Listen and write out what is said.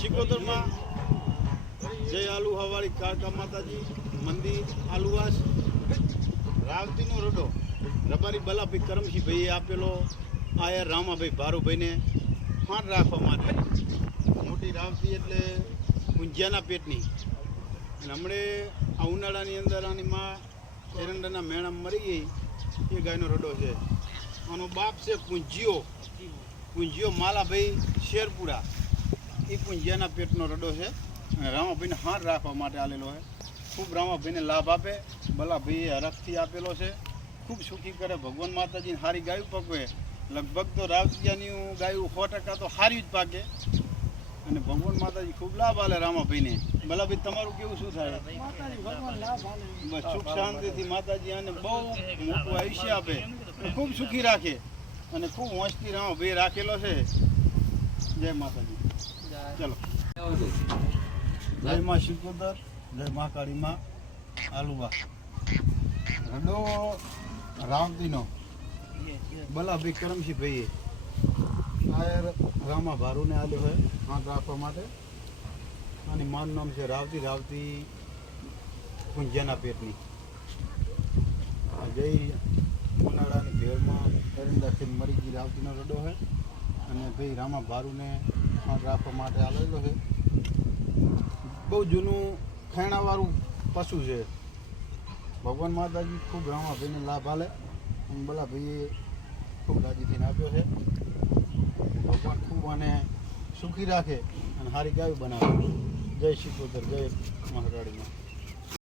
શિકોતરમાં જય આલુ હવાળી કાળકા માતાજી મંદિર આલુવાસ, રાવતીનો રડો. રબારી બલાભાઈ કરમશીભાઈએ આપેલો આયર રામાભાઈ ભારુભાઈને ફાંટ રાખવા માટે. મોટી રાવતી એટલે ગુંજિયાના પેટની. અને હમણે આ ઉનાળાની અંદર આની માં એરંડાના મેણા મરી ગઈ. એ ગાયનો રડો છે. આનો બાપ છે કુંજીઓ કુંજીઓ માલાભાઈ શેરપુરા. એ પૂંજિયાના પેટનો રડો છે અને રામાભાઈને હાર રાખવા માટે આલેલો છે. ખૂબ રામાભાઈને લાભ આપે બલાભાઈએ હરખથી આપેલો છે. ખૂબ સુખી કરે ભગવાન માતાજીને સારી ગાયું પકવે. લગભગ તો રાવતિયાની ગાયું સો ટકા તો સારી જ પાકે. અને ભગવાન માતાજી ખૂબ લાભ આલે રામાભાઈને. બલાભાઈ તમારું કેવું શું થાય? બસ સુખ શાંતિથી માતાજી અને બહુ મોટું આયુષ્ય આપે ખૂબ સુખી રાખે. અને ખૂબ હોંશથી રામાભાઈ રાખેલો છે. જય માતાજી. ચલો. જય માં શિકોદર જય મા માં રડો રામતીનો બલાભાઈ કરમશી ભાઈએ. આયર રામા ભારુને આલ્યો હોય, હાથ રાખવા માટે. અને માનું નામ છે રાવતી રાવતી કુંજિયાના પેટની. જય ઉનાળાની ભેળમાં એરંડાથી મરી ગઈ રાવતીનો રડો છે અને ભાઈ રામા ભારુને હાથ રાખવા માટે આવેલો છે. બહુ જૂનું ખેણાવાળું પશુ છે. ભગવાન માતાજી ખૂબ રામાભાઈને લાભ આલે. અને બલાભાઈએ ખૂબ રાજીથી આપ્યો છે. ભગવાન ખૂબ આને સુખી રાખે અને સારી ગાયું બનાવે. જય શિકોતર જય મહારાણીમાં.